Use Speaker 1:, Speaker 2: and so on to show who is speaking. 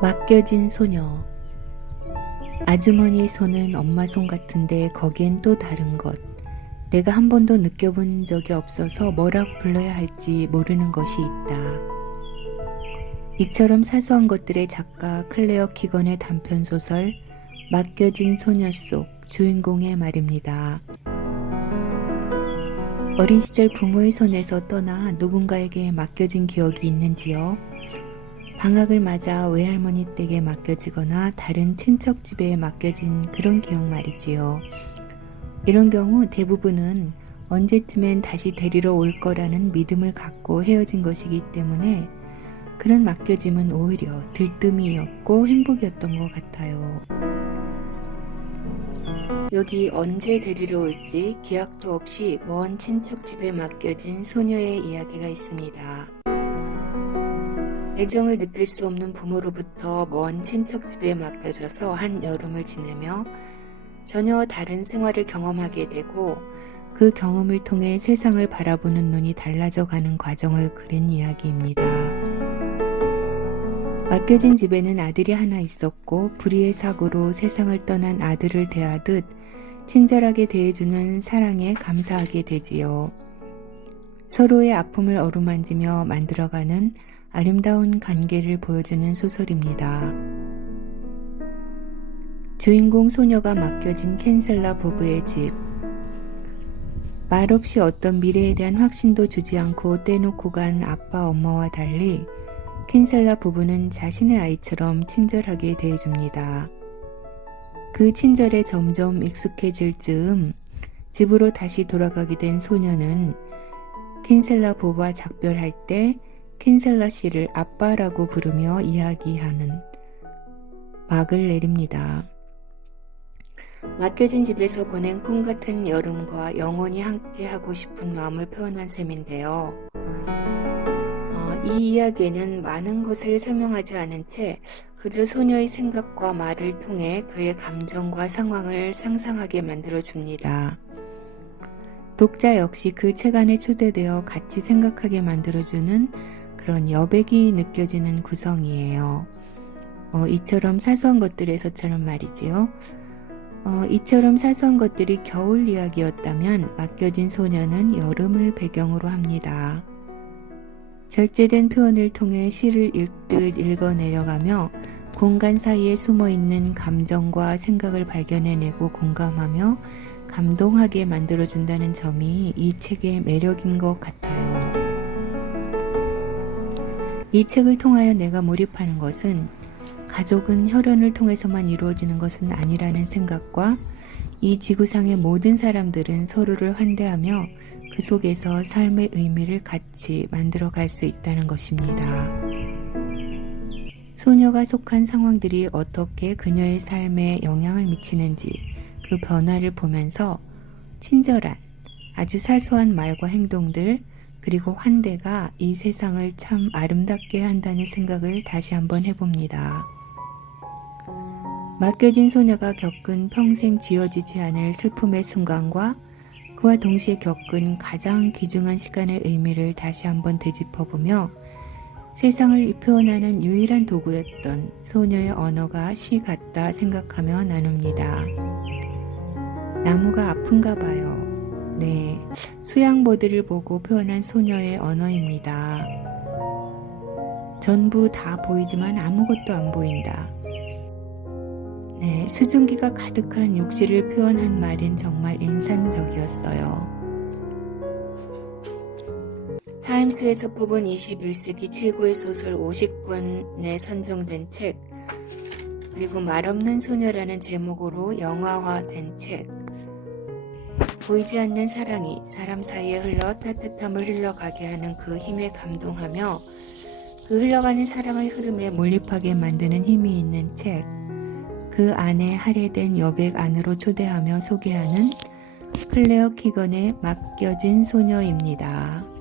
Speaker 1: 맡겨진 소녀 아주머니의 손은 엄마 손 같은데 거기엔 또 다른 것. 내가 한 번도 느껴본 적이 없어서 뭐라고 불러야 할지 모르는 것이 있다. 이처럼 사소한 것들의 작가 클레어 키건의 단편 소설 맡겨진 소녀 속 주인공의 말입니다. 어린 시절 부모의 손에서 떠나 누군가에게 맡겨진 기억이 있는지요? 방학을 맞아 외할머니 댁에 맡겨지거나 다른 친척 집에 맡겨진 그런 기억 말이지요. 이런 경우 대부분은 언제쯤엔 다시 데리러 올 거라는 믿음을 갖고 헤어진 것이기 때문에 그런 맡겨짐은 오히려 들뜸이었고 행복이었던 것 같아요. 여기 언제 데리러 올지 기약도 없이 먼 친척 집에 맡겨진 소녀의 이야기가 있습니다. 애정을 느낄 수 없는 부모로부터 먼 친척 집에 맡겨져서 한 여름을 지내며 전혀 다른 생활을 경험하게 되고 그 경험을 통해 세상을 바라보는 눈이 달라져 가는 과정을 그린 이야기입니다. 맡겨진 집에는 아들이 하나 있었고 불의의 사고로 세상을 떠난 아들을 대하듯 친절하게 대해주는 사랑에 감사하게 되지요. 서로의 아픔을 어루만지며 만들어가는 아름다운 관계를 보여주는 소설입니다. 주인공 소녀가 맡겨진 캔셀라 부부의 집. 말없이 어떤 미래에 대한 확신도 주지 않고 떼놓고 간 아빠 엄마와 달리 캔셀라 부부는 자신의 아이처럼 친절하게 대해줍니다. 그 친절에 점점 익숙해질 즈음 집으로 다시 돌아가게 된 소녀는 킨셀라 부부와 작별할 때 킨셀라 씨를 아빠라고 부르며 이야기하는 막을 내립니다. 맡겨진 집에서 보낸 꿈 같은 여름과 영원히 함께 하고 싶은 마음을 표현한 셈인데요. 어, 이 이야기에는 많은 것을 설명하지 않은 채 그저 소녀의 생각과 말을 통해 그의 감정과 상황을 상상하게 만들어줍니다. 독자 역시 그 책 안에 초대되어 같이 생각하게 만들어주는 그런 여백이 느껴지는 구성이에요. 어, 이처럼 사소한 것들에서처럼 말이지요. 어, 이처럼 사소한 것들이 겨울 이야기였다면 맡겨진 소녀는 여름을 배경으로 합니다. 절제된 표현을 통해 시를 읽듯 읽어내려가며 공간 사이에 숨어 있는 감정과 생각을 발견해내고 공감하며 감동하게 만들어준다는 점이 이 책의 매력인 것 같아요. 이 책을 통하여 내가 몰입하는 것은 가족은 혈연을 통해서만 이루어지는 것은 아니라는 생각과 이 지구상의 모든 사람들은 서로를 환대하며 그 속에서 삶의 의미를 같이 만들어 갈 수 있다는 것입니다. 소녀가 속한 상황들이 어떻게 그녀의 삶에 영향을 미치는지 그 변화를 보면서 친절한 아주 사소한 말과 행동들 그리고 환대가 이 세상을 참 아름답게 한다는 생각을 다시 한번 해봅니다. 맡겨진 소녀가 겪은 평생 지워지지 않을 슬픔의 순간과 그와 동시에 겪은 가장 귀중한 시간의 의미를 다시 한번 되짚어보며 세상을 표현하는 유일한 도구였던 소녀의 언어가 시 같다 생각하며 나눕니다. 나무가 아픈가 봐요. 네, 수양보드를 보고 표현한 소녀의 언어입니다. 전부 다 보이지만 아무것도 안 보인다. 네, 수증기가 가득한 욕실을 표현한 말인 정말 인상적이었어요. 타임스에서 뽑은 21세기 최고의 소설 50권에 선정된 책, 그리고 말없는 소녀라는 제목으로 영화화된 책, 보이지 않는 사랑이 사람 사이에 흘러 따뜻함을 흘러가게 하는 그 힘에 감동하며 그 흘러가는 사랑의 흐름에 몰입하게 만드는 힘이 있는 책, 그 안에 할애된 여백 안으로 초대하며 소개하는 클레어 키건의 맡겨진 소녀입니다.